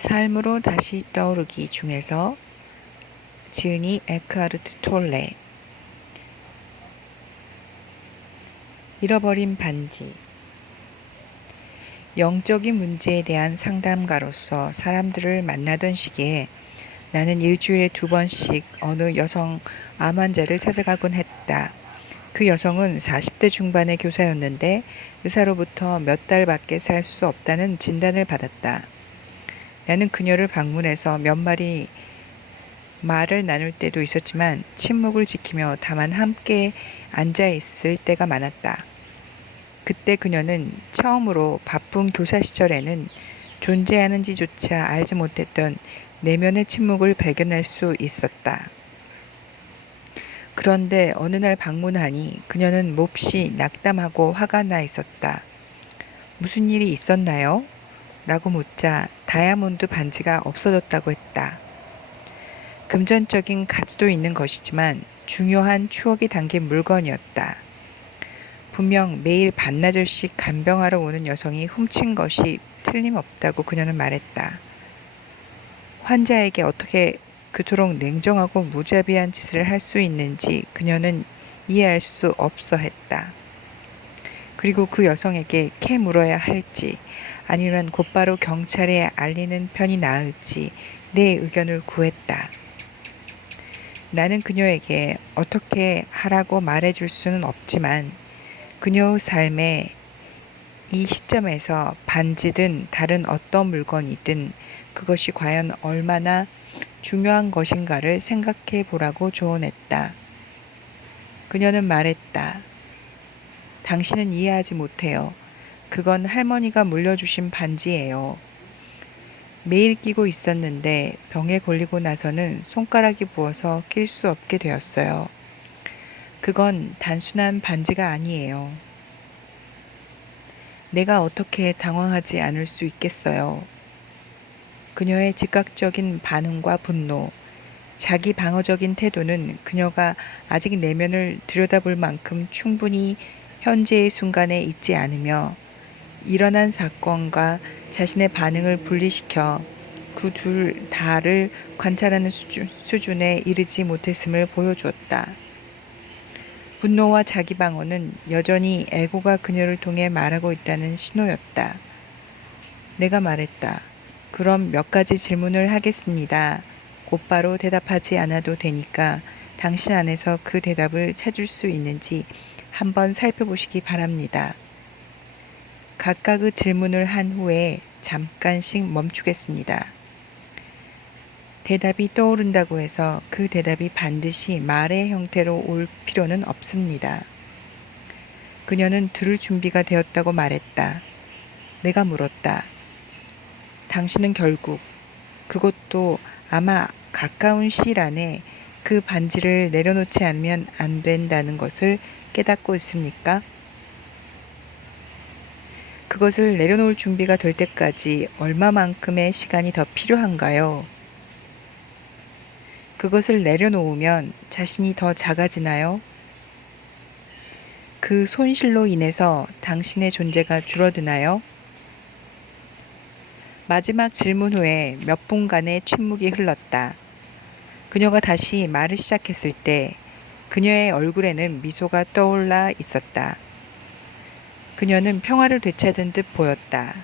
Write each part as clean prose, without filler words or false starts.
삶으로 다시 떠오르기 중에서 지은이 에크하르트 톨레. 잃어버린 반지. 영적인 문제에 대한 상담가로서 사람들을 만나던 시기에 나는 일주일에 2번씩 어느 여성 암 환자를 찾아가곤 했다. 그 여성은 40대 중반의 교사였는데 의사로부터 몇 달밖에 살 수 없다는 진단을 받았다. 나는 그녀를 방문해서 몇 마디 말을 나눌 때도 있었지만 침묵을 지키며 다만 함께 앉아 있을 때가 많았다. 그때 그녀는 처음으로 바쁜 교사 시절에는 존재하는지조차 알지 못했던 내면의 침묵을 발견할 수 있었다. 그런데 어느 날 방문하니 그녀는 몹시 낙담하고 화가 나 있었다. 무슨 일이 있었나요? 라고 묻자 다이아몬드 반지가 없어졌다고 했다. 금전적인 가치도 있는 것이지만 중요한 추억이 담긴 물건이었다. 분명 매일 반나절씩 간병하러 오는 여성이 훔친 것이 틀림없다고 그녀는 말했다. 환자에게 어떻게 그토록 냉정하고 무자비한 짓을 할 수 있는지 그녀는 이해할 수 없어 했다. 그리고 그 여성에게 캐 물어야 할지 아니면 곧바로 경찰에 알리는 편이 나을지 내 의견을 구했다. 나는 그녀에게 어떻게 하라고 말해줄 수는 없지만 그녀의 삶에 이 시점에서 반지든 다른 어떤 물건이든 그것이 과연 얼마나 중요한 것인가를 생각해 보라고 조언했다. 그녀는 말했다. 당신은 이해하지 못해요. 그건 할머니가 물려주신 반지예요. 매일 끼고 있었는데 병에 걸리고 나서는 손가락이 부어서 낄 수 없게 되었어요. 그건 단순한 반지가 아니에요. 내가 어떻게 당황하지 않을 수 있겠어요. 그녀의 즉각적인 반응과 분노, 자기 방어적인 태도는 그녀가 아직 내면을 들여다볼 만큼 충분히 현재의 순간에 있지 않으며 일어난 사건과 자신의 반응을 분리시켜 그 둘 다를 관찰하는 수준에 이르지 못했음을 보여주었다. 분노와 자기 방어는 여전히 에고가 그녀를 통해 말하고 있다는 신호였다. 내가 말했다. 그럼 몇 가지 질문을 하겠습니다. 곧바로 대답하지 않아도 되니까 당신 안에서 그 대답을 찾을 수 있는지 한번 살펴보시기 바랍니다. 각각의 질문을 한 후에 잠깐씩 멈추겠습니다. 대답이 떠오른다고 해서 그 대답이 반드시 말의 형태로 올 필요는 없습니다. 그녀는 들을 준비가 되었다고 말했다. 내가 물었다. 당신은 결국 그것도 아마 가까운 시일 안에 그 반지를 내려놓지 않으면 안 된다는 것을 깨닫고 있습니까? 그것을 내려놓을 준비가 될 때까지 얼마만큼의 시간이 더 필요한가요? 그것을 내려놓으면 자신이 더 작아지나요? 그 손실로 인해서 당신의 존재가 줄어드나요? 마지막 질문 후에 몇 분간의 침묵이 흘렀다. 그녀가 다시 말을 시작했을 때 그녀의 얼굴에는 미소가 떠올라 있었다. 그녀는 평화를 되찾은 듯 보였다.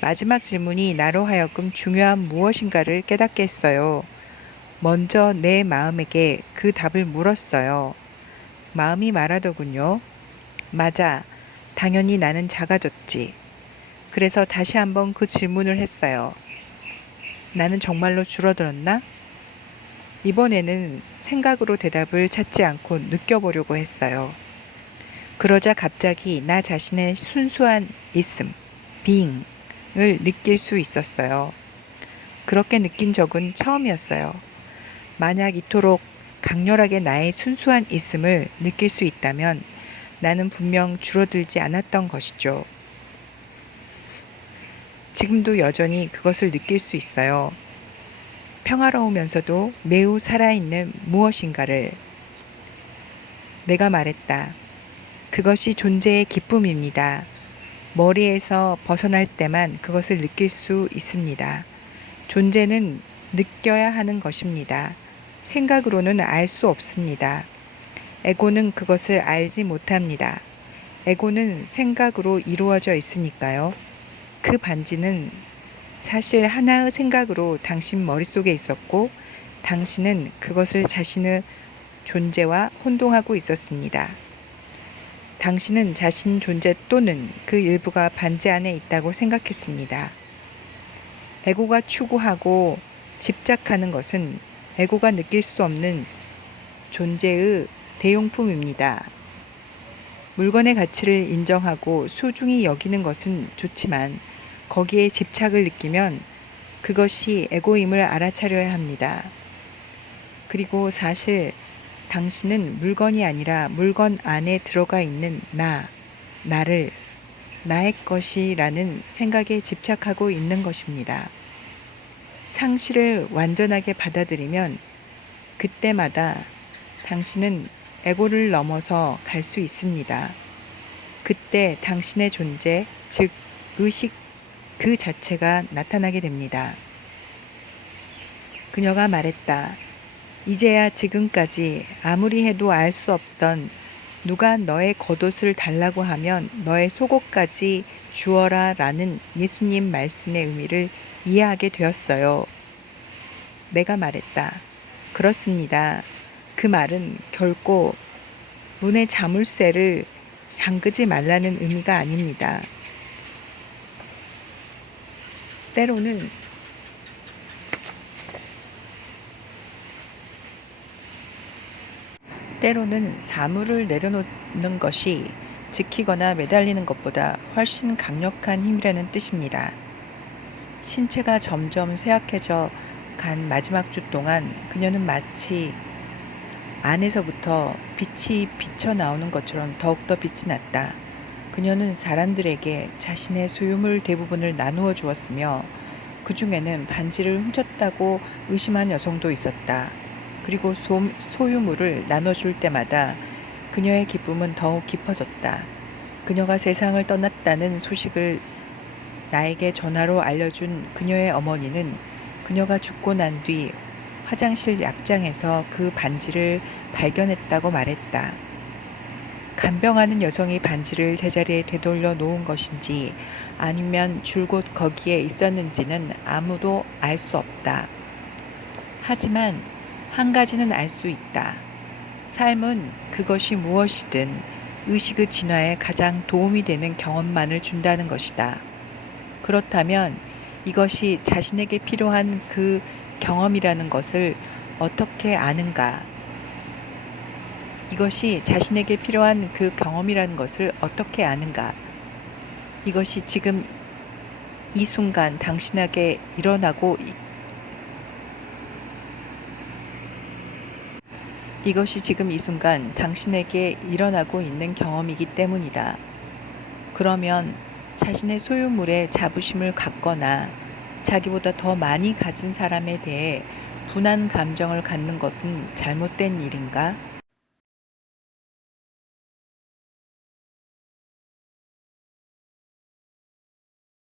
마지막 질문이 나로 하여금 중요한 무엇인가를 깨닫게 했어요. 먼저 내 마음에게 그 답을 물었어요. 마음이 말하더군요. 맞아. 당연히 나는 작아졌지. 그래서 다시 한번 그 질문을 했어요. 나는 정말로 줄어들었나? 이번에는 생각으로 대답을 찾지 않고 느껴보려고 했어요. 그러자 갑자기 나 자신의 순수한 있음, being을 느낄 수 있었어요. 그렇게 느낀 적은 처음이었어요. 만약 이토록 강렬하게 나의 순수한 있음을 느낄 수 있다면 나는 분명 줄어들지 않았던 것이죠. 지금도 여전히 그것을 느낄 수 있어요. 평화로우면서도 매우 살아있는 무엇인가를. 내가 말했다. 그것이 존재의 기쁨입니다. 머리에서 벗어날 때만 그것을 느낄 수 있습니다. 존재는 느껴야 하는 것입니다. 생각으로는 알 수 없습니다. 에고는 그것을 알지 못합니다. 에고는 생각으로 이루어져 있으니까요. 그 반지는 사실 하나의 생각으로 당신 머릿속에 있었고 당신은 그것을 자신의 존재와 혼동하고 있었습니다. 당신은 자신 존재 또는 그 일부가 반지 안에 있다고 생각했습니다. 에고가 추구하고 집착하는 것은 에고가 느낄 수 없는 존재의 대용품입니다. 물건의 가치를 인정하고 소중히 여기는 것은 좋지만 거기에 집착을 느끼면 그것이 에고임을 알아차려야 합니다. 그리고 사실 당신은 물건이 아니라 물건 안에 들어가 있는 나를 나의 것이라는 생각에 집착하고 있는 것입니다. 상실을 완전하게 받아들이면 그때마다 당신은 에고를 넘어서 갈 수 있습니다. 그때 당신의 존재, 즉 의식 그 자체가 나타나게 됩니다. 그녀가 말했다. 이제야 지금까지 아무리 해도 알 수 없던 누가 너의 겉옷을 달라고 하면 너의 속옷까지 주어라 라는 예수님 말씀의 의미를 이해하게 되었어요. 내가 말했다. 그렇습니다. 그 말은 결코 문의 자물쇠를 잠그지 말라는 의미가 아닙니다. 때로는 사물을 내려놓는 것이 지키거나 매달리는 것보다 훨씬 강력한 힘이라는 뜻입니다. 신체가 점점 쇠약해져 간 마지막 주 동안 그녀는 마치 안에서부터 빛이 비쳐나오는 것처럼 더욱더 빛이 났다. 그녀는 사람들에게 자신의 소유물 대부분을 나누어 주었으며 그 중에는 반지를 훔쳤다고 의심한 여성도 있었다. 그리고 소유물을 나눠줄 때마다 그녀의 기쁨은 더욱 깊어졌다. 그녀가 세상을 떠났다는 소식을 나에게 전화로 알려준 그녀의 어머니는 그녀가 죽고 난 뒤 화장실 약장에서 그 반지를 발견했다고 말했다. 간병하는 여성이 반지를 제자리에 되돌려 놓은 것인지 아니면 줄곧 거기에 있었는지는 아무도 알 수 없다. 하지만 한 가지는 알 수 있다. 삶은 그것이 무엇이든 의식의 진화에 가장 도움이 되는 경험만을 준다는 것이다. 그렇다면 이것이 자신에게 필요한 그 경험이라는 것을 어떻게 아는가? 이것이 자신에게 필요한 그 경험이라는 것을 어떻게 아는가? 이것이 지금 이 순간 당신에게 이것이 지금 이 순간 당신에게 일어나고 있는 경험이기 때문이다. 그러면 자신의 소유물에 자부심을 갖거나 자기보다 더 많이 가진 사람에 대해 분한 감정을 갖는 것은 잘못된 일인가?